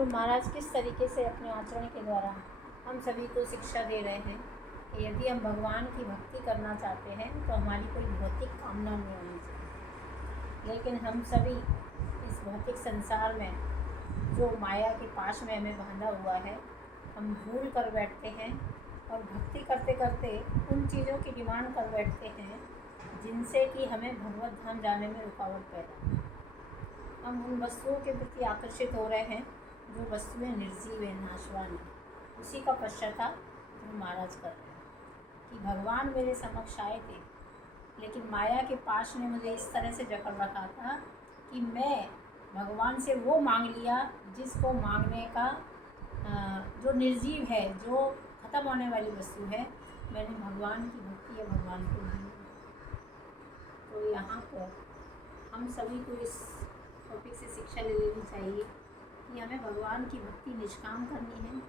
ध्रुव महाराज किस तरीके से अपने आचरण के द्वारा हम सभी को शिक्षा दे रहे हैं कि यदि हम भगवान की भक्ति करना चाहते हैं तो हमारी कोई भौतिक कामना नहीं होनी चाहिए। लेकिन हम सभी इस भौतिक संसार में जो माया के पाश में हमें बांधा हुआ है, हम भूल कर बैठते हैं और भक्ति करते करते उन चीज़ों की डिमांड कर बैठते हैं जिनसे कि हमें भगवत धाम जाने में रुकावट पैदा। हम उन वस्तुओं के प्रति आकर्षित हो रहे हैं जो वस्तुएं निर्जीव हैं, नाशवान हैं। उसी का पश्चाताप हम महाराज कर रहे हैं कि भगवान मेरे समक्ष आए थे, लेकिन माया के पाश ने मुझे इस तरह से जकड़ रखा था कि मैं भगवान से वो मांग लिया जिसको मांगने का जो निर्जीव है, जो ख़त्म होने वाली वस्तु है, मैंने भगवान की भक्ति या भगवान को दी। तो यहाँ पर हम सभी को इस टॉपिक से शिक्षा ले लेनी चाहिए कि हमें भगवान की भक्ति निष्काम करनी है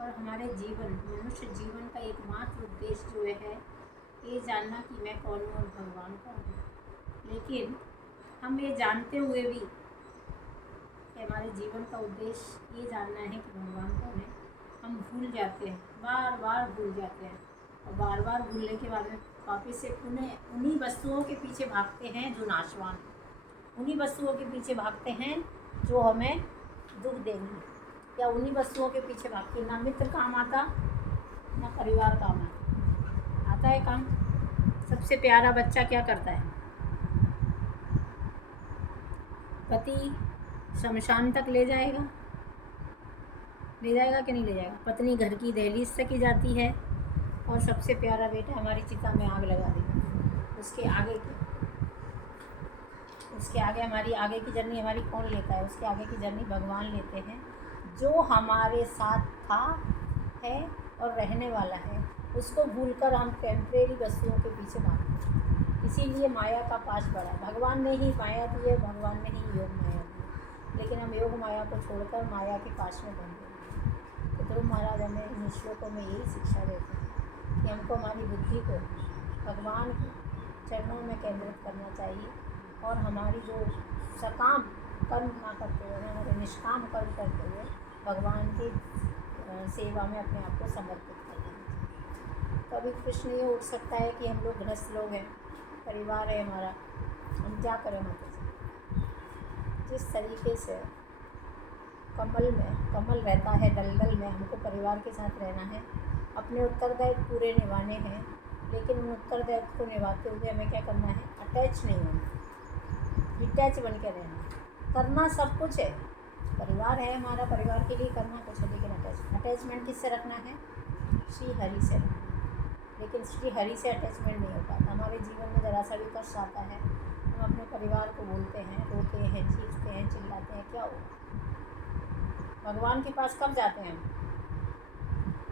और हमारे जीवन, मनुष्य जीवन का एकमात्र उद्देश्य जो है ये जानना कि मैं कौन हूँ और भगवान कौन है। लेकिन हम ये जानते हुए भी कि हमारे जीवन का उद्देश्य ये जानना है कि भगवान कौन है, हम भूल जाते हैं, बार बार भूल जाते हैं और बार बार भूलने के बाद में वापस से पुनः उन्हीं वस्तुओं के पीछे भागते हैं जो नाशवान हैं, उन्हीं वस्तुओं के पीछे भागते हैं जो हमें दुख देंगी, या उन्हीं वस्तुओं के पीछे भागते ना मित्र काम आता ना परिवार काम आता है काम। सबसे प्यारा बच्चा क्या करता है? पति शमशान तक ले जाएगा कि नहीं ले जाएगा? पत्नी घर की दहलीज तक ही जाती है और सबसे प्यारा बेटा हमारी चिता में आग लगा देगा। उसके आगे हमारी आगे की जर्नी हमारी कौन लेता है? उसके आगे की जर्नी भगवान लेते हैं, जो हमारे साथ था, है और रहने वाला है। उसको भूलकर हम टेम्परेरी वस्तुओं के पीछे भागते हैं। इसीलिए माया का पाश बढ़ा। भगवान ने ही माया दी है, भगवान ने ही योग माया दी है, लेकिन हम योग माया को छोड़कर माया के पाश में बन गए। तो ध्रुव महाराज हमें इन श्लोकों में यही शिक्षा देते हैं कि हमको हमारी बुद्धि को भगवान के चरणों में केंद्रित करना चाहिए और हमारी जो सकाम कर्म ना करते हुए, हमारे निष्काम कर्म करते हुए भगवान की सेवा में अपने आप को समर्पित करना चाहिए। तो अभी प्रश्न ये उठ सकता है कि हम लोग गृहस्थ लोग हैं, परिवार है हमारा, हम क्या करें? माता जी, जिस तरीके से कमल रहता है दलदल में, हमको परिवार के साथ रहना है, अपने उत्तरदायित्व पूरे निभाने हैं, लेकिन उन उत्तरदायित्व को निभाते हुए हमें क्या करना है? अटैच नहीं होना, डिटैच बन के रहना। करना सब कुछ है, परिवार है हमारा, परिवार के लिए करना कुछ है, लेकिन अटैचमेंट किससे रखना है? श्री हरि से रखना है। लेकिन श्री हरि से अटैचमेंट नहीं हो पाता। हमारे जीवन में ज़रा सा भी कष्ट आता है, हम अपने परिवार को बोलते हैं, रोते हैं, चीखते हैं, चिल्लाते हैं, क्या हो? भगवान के पास कब जाते हैं?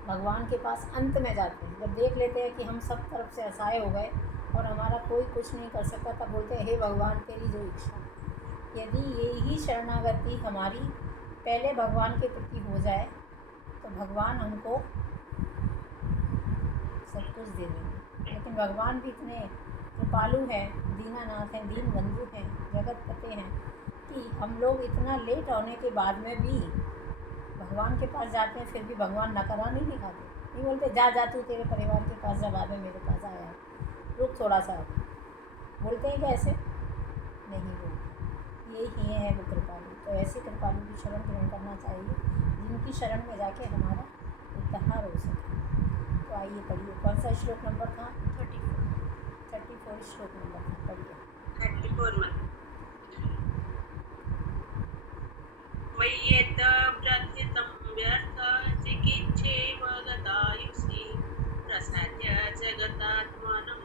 भगवान के पास अंत में जाते हैं, जब देख लेते हैं कि हम सब तरफ से असहाय हो गए और हमारा कोई कुछ नहीं कर सकता, तब बोलते हैं हे भगवान तेरी जो इच्छा। यदि यही शरणागति हमारी पहले भगवान के प्रति हो जाए तो भगवान हमको सब कुछ दे देंगे। लेकिन भगवान भी इतने कृपालु हैं, दीनानाथ हैं, दीन बंधु हैं, जगत पते हैं कि हम लोग इतना लेट होने के बाद में भी भगवान के पास जाते हैं, फिर भी भगवान नकारा नहीं दिखाते। नहीं बोलते जा तू तेरे परिवार के पास जा, बाद में मेरे पास आया, रुक थोड़ा सा। बोलते हैं कि ऐसे नहीं बोलते, यही है वो कृपालु। तो ऐसे कृपालु की शरण ग्रहण करना चाहिए जिनकी शरण में जाके हमारा उद्धार हो सके। तो आइए पढ़िए, कौन सा श्लोक नंबर था? 34 श्लोक नंबर था, पढ़िए। 34 में मय्येतव्रथितं व्यर्थ चिकित्सेव गतायुषि प्रसाद्य जगतात्मानं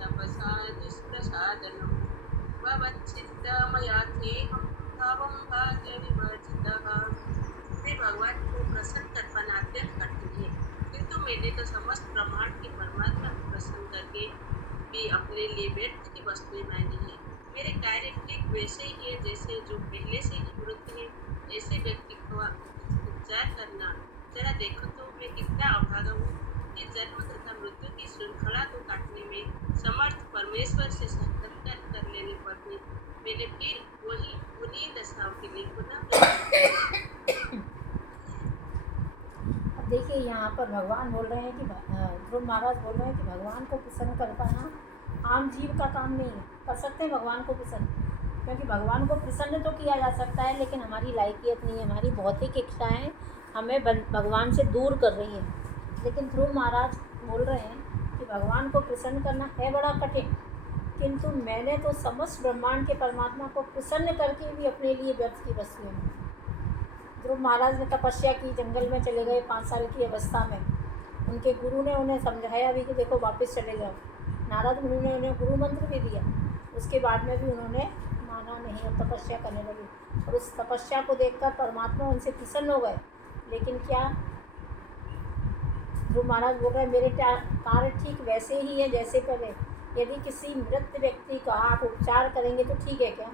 तपसा दुष्प्रसादनं भवच्छिद्दमयाथेहं भावं भाग्यविवर्जितः। मैं भगवान को प्रसन्न कर पाना अत्यंत कठिन है, किंतु मैंने तो समस्त ब्रह्मांड के परमात्मा को प्रसन्न करके भी अपने लिए व्यर्थ की वस्तुएं मांगी है। मेरे कार्य ठीक वैसे ही है जैसे जो पहले से ही मृत है। ऐसे व्यक्ति का उपचार करना, जरा देखो तो मैं कितना अभागा हूँ कि जन्म तथा मृत्यु की श्रृंखला को काटने में समर्थ परमेश्वर से साक्षात्कार कर लेने पर भी मैंने फिर उन्हीं दशाओं के लिए पुनः देखिए यहाँ पर भगवान बोल रहे हैं कि ध्रुव महाराज बोल रहे हैं कि भगवान को प्रसन्न कर पाना आम जीव का काम नहीं है। कर सकते हैं भगवान को प्रसन्न, क्योंकि भगवान को प्रसन्न तो किया जा सकता है, लेकिन हमारी लायकियत नहीं है, हमारी भौतिक इच्छाएँ हमें भगवान से दूर कर रही हैं। लेकिन ध्रुव महाराज बोल रहे हैं कि भगवान को प्रसन्न करना है बड़ा कठिन, किंतु मैंने तो समस्त ब्रह्मांड के परमात्मा को प्रसन्न करके भी अपने लिए व्यर्थ की वस्तुएं हैं। ध्रुव महाराज ने तपस्या की, जंगल में चले गए 5 साल की अवस्था में। उनके गुरु ने उन्हें समझाया भी कि देखो वापस चले जाओ। नारद मुनि ने उन्हें गुरु मंत्र भी दिया, उसके बाद में भी उन्होंने माना नहीं और तपस्या करने लगे। और उस तपस्या को देखकर परमात्मा उनसे प्रसन्न हो गए। लेकिन क्या ध्रुव महाराज बोल रहे हैं मेरे कार्य ठीक वैसे ही है जैसे पहले। यदि किसी मृत व्यक्ति का आप उपचार करेंगे तो ठीक है क्या?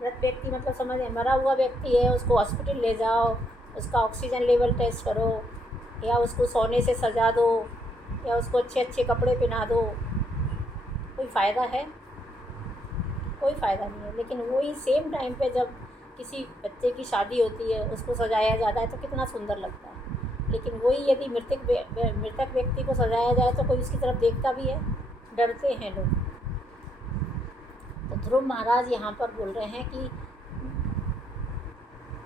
मृत व्यक्ति मतलब समझ, मरा हुआ व्यक्ति है, उसको हॉस्पिटल ले जाओ, उसका ऑक्सीजन लेवल टेस्ट करो, या उसको सोने से सजा दो, या उसको अच्छे अच्छे कपड़े पहना दो, कोई फ़ायदा है? कोई फ़ायदा नहीं है। लेकिन वही सेम टाइम पे जब किसी बच्चे की शादी होती है, उसको सजाया जाता है तो कितना सुंदर लगता है। लेकिन वही यदि मृतक व्यक्ति को सजाया जाए तो कोई उसकी तरफ देखता भी है? डरते हैं लोग। तो ध्रुव महाराज यहाँ पर बोल रहे हैं कि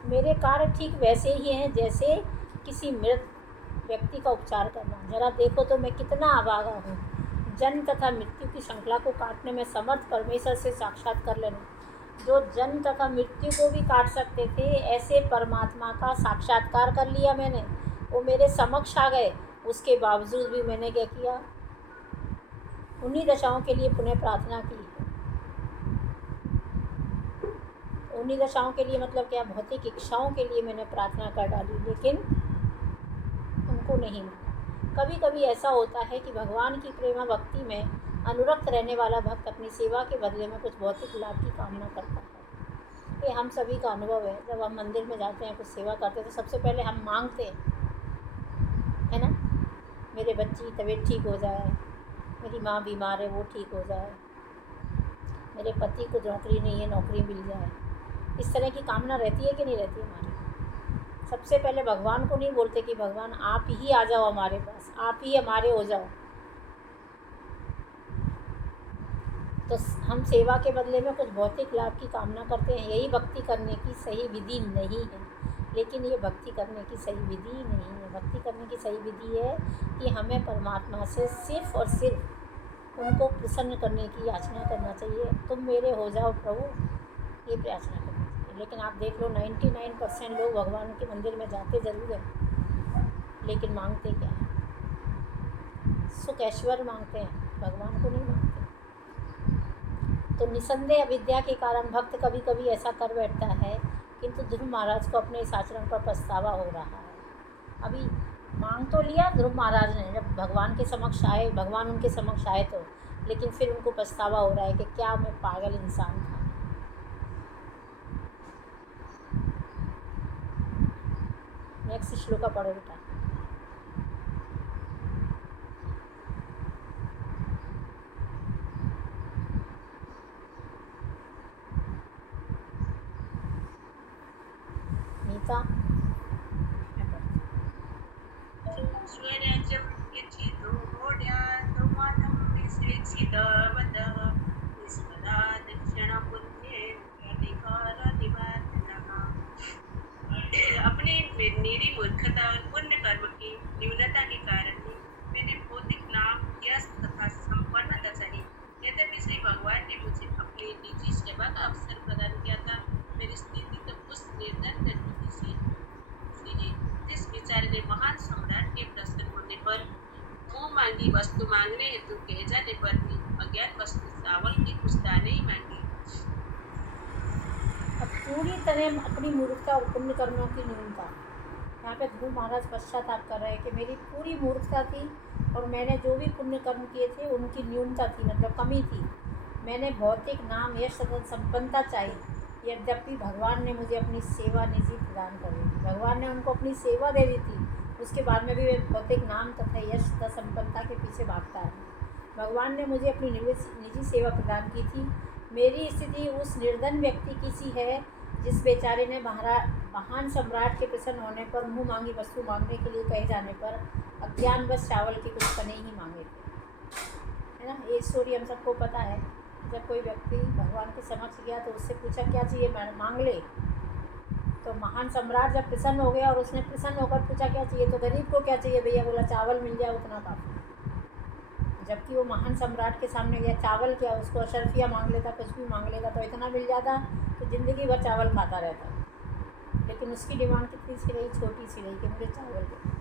मेरे कार्य ठीक वैसे ही हैं जैसे किसी मृत व्यक्ति का उपचार करना। जरा देखो तो मैं कितना अभागा हूँ। जन्म तथा मृत्यु की श्रृंखला को काटने में समर्थ परमेश्वर से साक्षात कर लेना। जो जन्म तथा मृत्यु को भी काट सकते थे, ऐसे परमात्मा का साक्षात्कार कर लिया मैंने। वो मेरे समक्ष आ गए, उसके बावजूद भी मैंने क्या किया? उन्हीं दशाओं के लिए पुनः प्रार्थना की। उन्हीं दशाओं के लिए मतलब क्या? भौतिक इच्छाओं के लिए मैंने प्रार्थना कर डाली, लेकिन उनको नहीं माना। कभी कभी ऐसा होता है कि भगवान की प्रेमा भक्ति में अनुरक्त रहने वाला भक्त अपनी सेवा के बदले में कुछ भौतिक लाभ की कामना करता है। ये हम सभी का अनुभव है। जब हम मंदिर में जाते हैं, कुछ सेवा करते हैं, तो सबसे पहले हम मांगते हैं, है ना? मेरे बच्ची की तबीयत ठीक हो जाए, मेरी माँ बीमार है वो ठीक हो जाए, मेरे पति को नौकरी नहीं है नौकरी मिल जाए। इस तरह की कामना रहती है कि नहीं रहती हमारी? सबसे पहले भगवान को नहीं बोलते कि भगवान आप ही आ जाओ हमारे पास, आप ही हमारे हो जाओ। तो हम सेवा के बदले में कुछ भौतिक लाभ की कामना करते हैं। यही भक्ति करने की सही विधि नहीं है। लेकिन ये भक्ति करने की सही विधि नहीं है। भक्ति करने की सही विधि है कि हमें परमात्मा से सिर्फ और सिर्फ उनको प्रसन्न करने की याचना करना चाहिए। तुम मेरे हो जाओ प्रभु, ये प्रार्थना करनी चाहिए। लेकिन आप देख लो 99% लोग भगवान के मंदिर में जाते ज़रूर हैं, लेकिन मांगते क्या है? सुख ऐश्वर्य मांगते हैं, भगवान को नहीं मांगते। तो निसंदेह अविद्या के कारण भक्त कभी कभी ऐसा कर बैठता है, किंतु ध्रुव महाराज को अपने इस आचरण पर पछतावा हो रहा है। अभी मांग तो लिया ध्रुव महाराज ने, जब भगवान के समक्ष आए, भगवान उनके समक्ष आए तो, लेकिन फिर उनको पछतावा हो रहा है कि क्या मैं पागल इंसान था। नेक्स्ट श्लोका पढ़ो बेटा। नीता स्वराज्यं यचितो होड्या तमानं विश्वेक्षितवतः निष्फला दक्षिणपुण्येऽधिकारनिवारणः। अपने मेरी मूर्खता और पुण्य कर्म की न्यूनता के कारण ही मैंने भौतिक नाम, यश तथा संपन्नता चाहिए। यद्यपि श्री भगवान ने मुझे अपनी निजी सेवा का अवसर प्रदान किया था, मेरी स्थिति तो उस निर्धन व्यक्ति सी है जिस बेचारे ने महान सम्राट के प्रसन्न होने पर मुँह मांगी वस्तु मांगने हेतु कहे जाने पर भी अज्ञात वस्तु चावल की कुछ दाने ही मांगी। अब पूरी तरह अपनी मूर्खता और पुण्य कर्मों की न्यूनता, यहाँ पे ध्रुव महाराज पश्चाताप कर रहे हैं कि मेरी पूरी मूर्खता थी और मैंने जो भी पुण्य कर्म किए थे उनकी न्यूनता थी, मतलब कमी थी। मैंने भौतिक नाम, यश तथा संपन्नता चाहिए, यद्यपि भगवान ने मुझे अपनी सेवा निजी प्रदान कर दी थी। भगवान ने उनको अपनी सेवा दे दी थी, उसके बाद में भी वे भौतिक नाम तथा यश तथा संपन्नता के पीछे भागता है। भगवान ने मुझे अपनी निजी सेवा प्रदान की थी। मेरी स्थिति उस निर्धन व्यक्ति की सी है जिस बेचारे ने महान सम्राट के प्रसन्न होने पर मुँह मांगी वस्तु मांगने के लिए कहे जाने पर अज्ञानवश चावल के कुछ पने ही मांगे थे, है ना। ये स्टोरी हम सबको पता है। जब कोई व्यक्ति भगवान के समक्ष गया तो उससे पूछा क्या चाहिए, मांग ले। तो महान सम्राट जब प्रसन्न हो गया और उसने प्रसन्न होकर पूछा क्या चाहिए, तो गरीब को क्या चाहिए भैया, बोला चावल मिल जाए उतना काफ़ी। जबकि वो महान सम्राट के सामने गया, चावल क्या, उसको अशर्फिया मांग लेता, कुछ भी मांग लेता तो इतना मिल जाता तो ज़िंदगी भर चावल खाता रहता। लेकिन उसकी डिमांड कितनी सी रही, छोटी सी रही कि मुझे चावल दे, है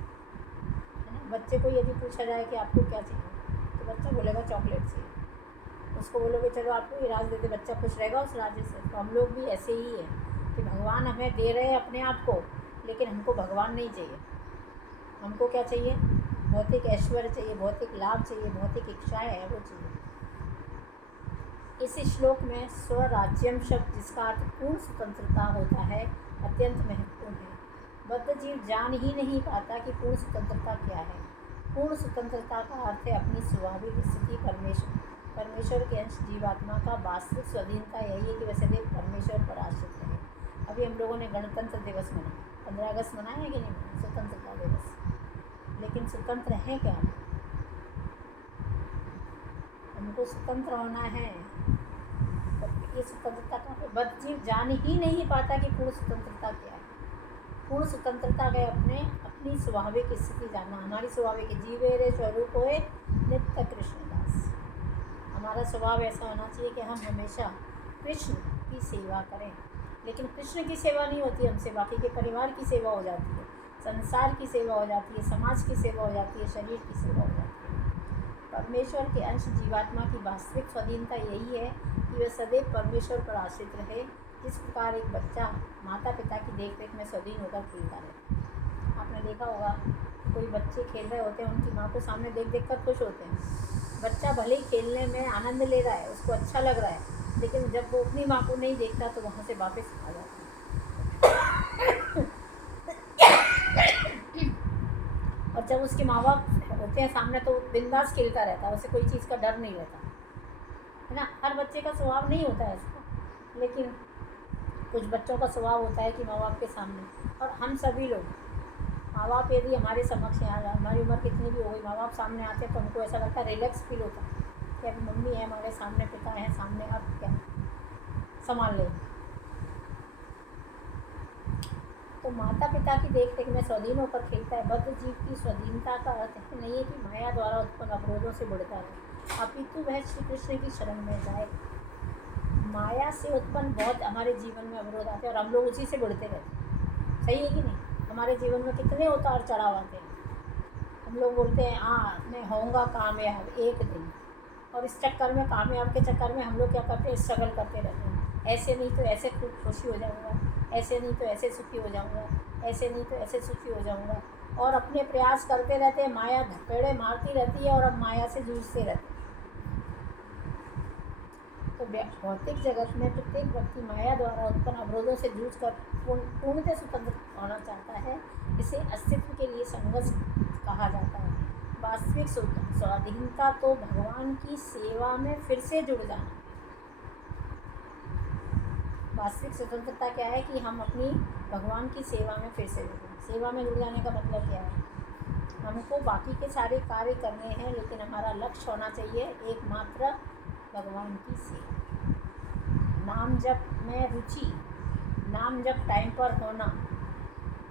ना। बच्चे को यदि पूछा जाए कि आपको क्या चाहिए तो बच्चा बोलेगा चॉकलेट चाहिए। उसको बोलोगे चलो आपको ये राज दे दे, बच्चा खुश रहेगा उस राज्य से। तो हम लोग भी ऐसे ही हैं कि भगवान हमें दे रहे हैं अपने आप को, लेकिन हमको भगवान नहीं चाहिए। हमको क्या चाहिए, भौतिक ऐश्वर्य चाहिए, भौतिक लाभ चाहिए, भौतिक इच्छाएँ है वो चाहिए। इस श्लोक में स्वराज्यम शब्द, जिसका अर्थ पूर्ण स्वतंत्रता होता है, अत्यंत महत्वपूर्ण है। बद्ध जीव जान ही नहीं पाता कि पूर्ण स्वतंत्रता क्या है। पूर्ण स्वतंत्रता का अर्थ है अपनी स्वाभाविक स्थिति परमेश्वर के अंश जीवात्मा का वास्तविक स्वाधीनता यही है कि वह सदैव परमेश्वर पर आश्रित रहे। अभी हम लोगों ने गणतंत्र दिवस मनाया, 15 अगस्त मनाया है कि नहीं मनाया, स्वतंत्रता दिवस। लेकिन स्वतंत्र हैं क्या, हमको स्वतंत्र होना है। तो ये स्वतंत्रता का बद्ध जीव जान ही नहीं पाता कि पूर्ण स्वतंत्रता क्या है। पूर्ण स्वतंत्रता का अपनी स्वाभाविक स्थिति जानना। हमारी स्वाभाविक जीवेरे स्वरूप होए नित्य कृष्णदास। हमारा स्वभाव ऐसा होना चाहिए कि हम हमेशा कृष्ण की सेवा करें। लेकिन कृष्ण की सेवा नहीं होती हमसे, बाकी के परिवार की सेवा हो जाती है, संसार की सेवा हो जाती है, समाज की सेवा हो जाती है, शरीर की सेवा हो जाती है। परमेश्वर के अंश जीवात्मा की वास्तविक स्वाधीनता यही है कि वह सदैव परमेश्वर पर आश्रित रहे। जिस प्रकार एक बच्चा माता पिता की देखरेख में स्वाधीन होकर खेलता रहे। आपने देखा होगा कोई बच्चे खेल रहे होते हैं, उनकी माँ को सामने देख देख कर खुश होते हैं। बच्चा भले ही खेलने में आनंद ले रहा है, उसको अच्छा लग रहा है, लेकिन जब वो अपनी माँ को नहीं देखता तो वहाँ से वापस आ जाता है। और जब उसके माँ बाप होते हैं सामने तो बिंदास खेलता रहता है, उसे कोई चीज़ का डर नहीं रहता, है ना। हर बच्चे का स्वभाव नहीं होता है ऐसा, लेकिन कुछ बच्चों का स्वभाव होता है कि माँ बाप के सामने, और हम सभी लोग माँ बाप यदि हमारे समक्ष आ जाए, हमारी उम्र कितनी भी हो गई, माँ बाप सामने आते हैं तो हमको ऐसा लगता है, रिलैक्स फील होता है कि अभी मम्मी है हमारे सामने, पिता है सामने, अब क्या संभाल लें। तो माता पिता की देख रेख में स्वाधीन होकर खेलता है। बद्ध जीव की स्वाधीनता का अर्थ नहीं है कि माया द्वारा उत्पन्न अवरोधों से बढ़ता रहे, अपितु वह श्री कृष्ण की शरण में जाए। माया से उत्पन्न बहुत हमारे जीवन में अवरोध आते हैं और हम लोग उसी से बढ़ते रहते हैं। सही है कि नहीं। हमारे जीवन में कितने उतार चढ़ाव आते हैं। हम लोग बोलते हैं हाँ मैं होऊंगा कामयाब एक दिन, और इस चक्कर में, कामयाब के चक्कर में हम लोग क्या करते हैं, स्ट्रगल करते रहते हैं। ऐसे नहीं तो ऐसे खुशी हो जाऊँगा, ऐसे नहीं तो ऐसे सुखी हो जाऊँगा, ऐसे नहीं तो ऐसे सुखी हो जाऊँगा, और अपने प्रयास करते रहते हैं। माया धपेड़े मारती रहती है और हम माया से जूझते रहते हैं। तो भौतिक जगत में प्रत्येक व्यक्ति माया द्वारा उत्पन्न अवरोधों से जूझकर पूर्णतः स्वतंत्र होना चाहता है। इसे अस्तित्व के लिए संघर्ष कहा जाता है। वास्तविक स्वाधीनता तो भगवान की सेवा में फिर से जुड़ जाना। वास्तविक स्वतंत्रता क्या है कि हम अपनी भगवान की सेवा में फिर से जुड़ जाएं। सेवा में जुड़ जाने का मतलब क्या है, हमको बाकी के सारे कार्य करने हैं, लेकिन हमारा लक्ष्य होना चाहिए एकमात्र भगवान की सेवा। नाम जप में रुचि, नाम जप टाइम पर होना,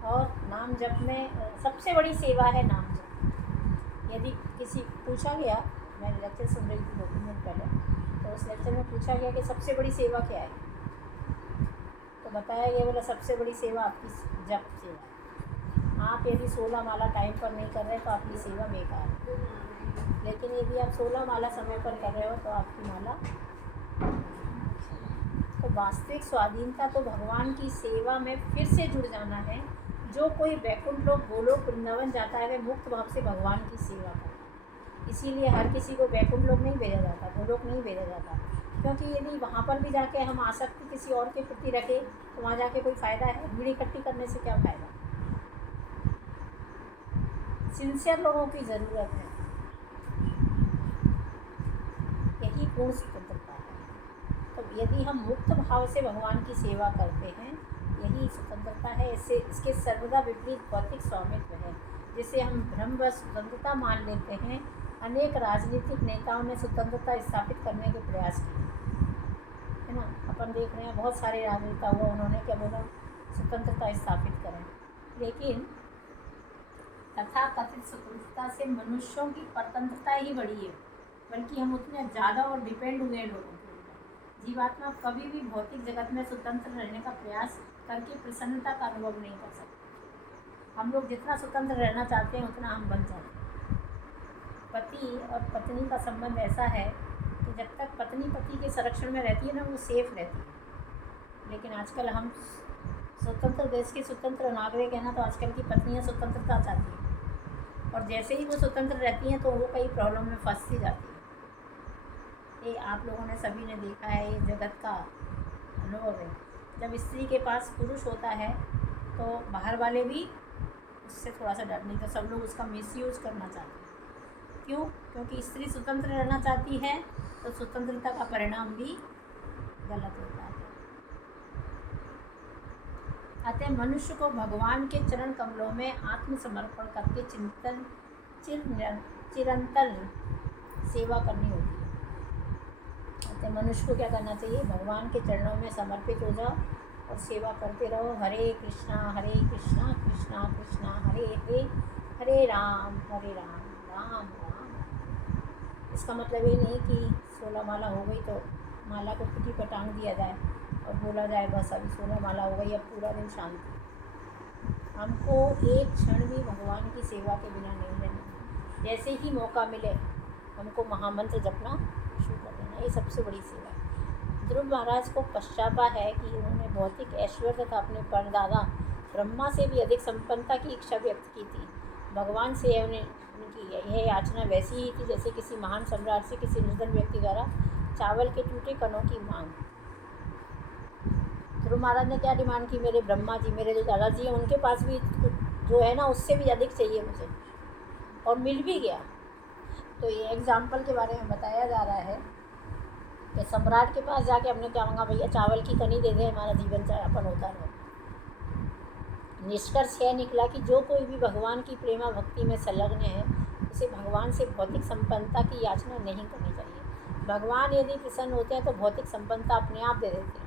और नाम जप में सबसे बड़ी सेवा है नाम जप। यदि किसी पूछा गया, मैं लेक्चर सुन रही थी 2 मिनट पहले, तो उस लेक्चर में पूछा गया कि सबसे बड़ी सेवा क्या है, तो बताया गया बोला सबसे बड़ी सेवा आपकी जप सेवा है। आप यदि 16 माला टाइम पर नहीं कर रहे तो आपकी सेवा बेकार है, लेकिन यदि आप 16 माला समय पर कर रहे हो तो आपकी माला। तो वास्तविक स्वाधीनता तो भगवान की सेवा में फिर से जुड़ जाना है। जो कोई वैकुंठ लोक गोलोक वृंदावन जाता है वह मुक्त भाव से भगवान की सेवा करता है। इसीलिए हर किसी को वैकुंठ लोक नहीं भेजा जाता, गोलोक नहीं भेजा जाता, क्योंकि यदि वहाँ पर भी जाके हम आसक्ति किसी और के प्रति रखें तो वहाँ जाके कोई फ़ायदा है? भीड़ इकट्ठी करने से क्या फ़ायदा। सिंसियर लोगों की ज़रूरत है, यही पूर्ण स्वतंत्रता है। तो यदि हम मुक्त भाव से भगवान की सेवा करते हैं, यही स्वतंत्रता है। इसके सर्वदा विपरीत भौतिक स्वामित्व है, जिसे हम भ्रमवश स्वतंत्रता मान लेते हैं। अनेक राजनीतिक नेताओं ने स्वतंत्रता स्थापित करने के प्रयास किए, है ना। अपन देख रहे हैं बहुत सारे राजनेता हुआ, उन्होंने क्या बोला, स्वतंत्रता स्थापित करें। लेकिन तथाकथित स्वतंत्रता से मनुष्यों की परतंत्रता ही बढ़ी है, बल्कि हम उतने ज़्यादा और डिपेंड हुए हैं लोगों के ऊपर। जीवात्मा कभी भी भौतिक जगत में स्वतंत्र रहने का प्रयास करके प्रसन्नता का अनुभव नहीं कर सकते। हम लोग जितना स्वतंत्र रहना चाहते हैं उतना हम बन जाते हैं। पति और पत्नी का संबंध ऐसा है कि जब तक पत्नी पति के संरक्षण में रहती है ना, वो सेफ रहती है। लेकिन आजकल हम स्वतंत्र देश के स्वतंत्र नागरिक हैं ना, तो आजकल की पत्नियां स्वतंत्रता चाहती हैं, और जैसे ही वो स्वतंत्र रहती हैं तो वो कई प्रॉब्लम में फंसती जाती है। ये आप लोगों ने सभी ने देखा है, ये जगत का अनुभव है। जब स्त्री के पास पुरुष होता है तो बाहर वाले भी उससे थोड़ा सा डर, नहीं तो सब लोग उसका मिसयूज़ करना चाहते हैं। क्यों? क्योंकि स्त्री स्वतंत्र रहना चाहती है, तो स्वतंत्रता का परिणाम भी गलत होता है। अतः मनुष्य को भगवान के चरण कमलों में आत्मसमर्पण करके चिरंतन सेवा करनी होती है। अतः मनुष्य को क्या करना चाहिए? भगवान के चरणों में समर्पित हो जाओ और सेवा करते रहो। हरे कृष्णा कृष्णा कृष्णा हरे हरे, हरे राम राम राम। इसका मतलब ये नहीं कि 16 माला हो गई तो माला को पिटी पर टांग दिया जाए और बोला जाए बस अभी 16 माला हो गई, अब पूरा दिन शांति। हमको एक क्षण भी भगवान की सेवा के बिना नहीं रहना। जैसे ही मौका मिले हमको महामंत्र जपना शुरू कर देना, ये सबसे बड़ी सेवा है। ध्रुव महाराज को पश्चाताप है कि उन्होंने भौतिक ऐश्वर्य तथा अपने परदादा ब्रह्मा से भी अधिक संपन्नता की इच्छा व्यक्त की थी। भगवान से उनकी यह याचना वैसी ही थी जैसे किसी महान सम्राट से किसी निर्धन व्यक्ति द्वारा चावल के टूटे कणों की मांग। ध्रुव महाराज ने क्या डिमांड की? मेरे ब्रह्मा जी, मेरे जो दादाजी हैं, उनके पास भी जो है ना उससे भी अधिक चाहिए मुझे, और मिल भी गया। तो ये एग्जाम्पल के बारे में बताया जा रहा है कि सम्राट के पास जाके हमने क्या मांगा? भैया चावल की कनी दे दे, हमारा जीवन यापन होता रहे। निष्कर्ष यह निकला कि जो कोई भी भगवान की प्रेमा भक्ति में संलग्न है उसे भगवान से भौतिक संपन्नता की याचना नहीं करनी चाहिए। भगवान यदि प्रसन्न होते हैं तो भौतिक संपन्नता अपने आप दे देते हैं,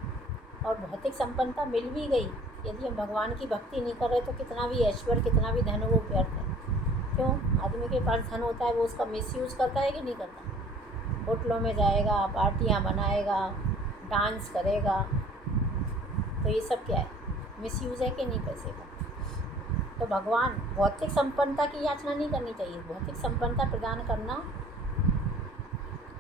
और भौतिक संपन्नता मिल भी गई, यदि हम भगवान की भक्ति नहीं कर रहे तो कितना भी ऐश्वर्य, कितना भी धन, वो व्यर्थ है। क्यों? आदमी के पास धन होता है, वो उसका मिसयूज़ करता है कि नहीं करता? होटलों में जाएगा, पार्टियां मनाएगा, डांस करेगा, तो ये सब क्या है? मिसयूज़ है कि नहीं पैसे का? तो भगवान भौतिक संपन्नता की याचना नहीं करनी चाहिए। भौतिक संपन्नता प्रदान करना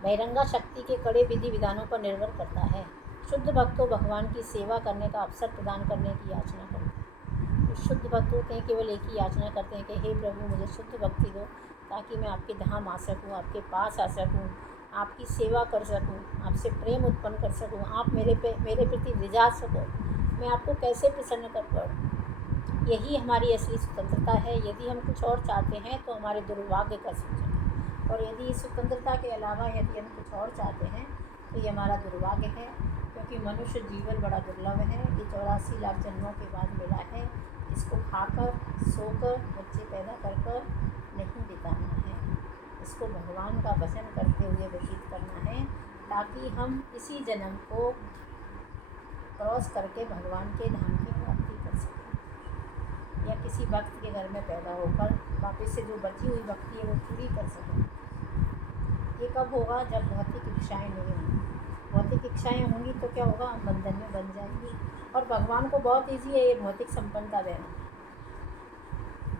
बहिरंगा शक्ति के कड़े विधि विधानों पर निर्भर करता है। शुद्ध भक्तों भगवान की सेवा करने का अवसर प्रदान करने की याचना करते हैं। तो शुद्ध भक्त होते हैं, केवल एक ही याचना करते हैं कि हे प्रभु मुझे शुद्ध भक्ति दो, ताकि मैं आपके धाम आ सकूँ, आपके पास आ सकूँ, आपकी सेवा कर सकूँ, आपसे प्रेम उत्पन्न कर सकूँ, आप मेरे प्रति रिझा सको, मैं आपको कैसे प्रसन्न कर पाऊँ। यही हमारी असली स्वतंत्रता है। यदि हम कुछ और चाहते हैं तो हमारे दुर्भाग्य का सूचक है, और यदि इस स्वतंत्रता के अलावा यदि हम कुछ और चाहते हैं तो ये हमारा दुर्भाग्य है, क्योंकि मनुष्य जीवन बड़ा दुर्लभ है। ये 84 लाख जन्मों के बाद मिला है। इसको खाकर सोकर बच्चे पैदा कर नहीं बिताना है, इसको भगवान का भजन करते हुए व्यतीत करना है, ताकि हम इसी जन्म को क्रॉस करके भगवान के धाम की प्राप्ति कर सकें, या किसी भक्त के घर में पैदा होकर वापस से जो बची हुई भक्ति है वो पूरी कर सकें। ये कब होगा? जब भौतिक इच्छाएँ नहीं होंगी। भौतिक इच्छाएँ होंगी तो क्या होगा? हम बंधन में बन जाएंगी। और भगवान को बहुत ईजी है ये भौतिक संपन्नता देना।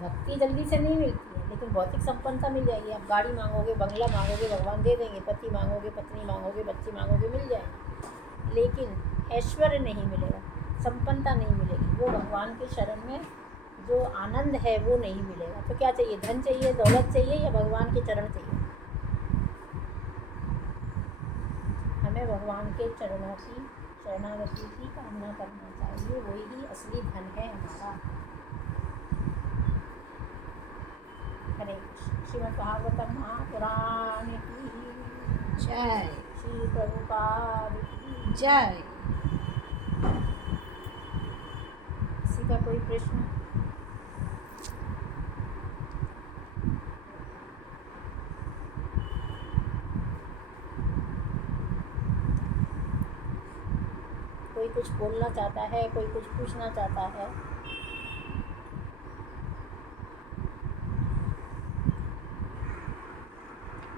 भक्ति जल्दी से नहीं मिलती है, लेकिन भौतिक संपन्नता मिल जाएगी। आप गाड़ी मांगोगे, बंगला मांगोगे, भगवान दे देंगे। पति मांगोगे, पत्नी मांगोगे, बच्चे मांगोगे, मिल जाएंगे। लेकिन ऐश्वर्य नहीं मिलेगा, संपन्नता नहीं मिलेगी। वो भगवान के शरण में जो आनंद है वो नहीं मिलेगा। तो क्या चाहिए? धन चाहिए, दौलत चाहिए, या भगवान के चरण चाहिए? हमें भगवान के चरणों की शरणागति की कामना करना चाहिए, वही ही असली धन है हमारा। हरे कृष्ण। श्रीमद् भागवतम महापुराण की जय। श्री प्रभुपाद की जय। किसी का कोई प्रश्न? कोई कुछ बोलना चाहता है, कोई कुछ पूछना चाहता है?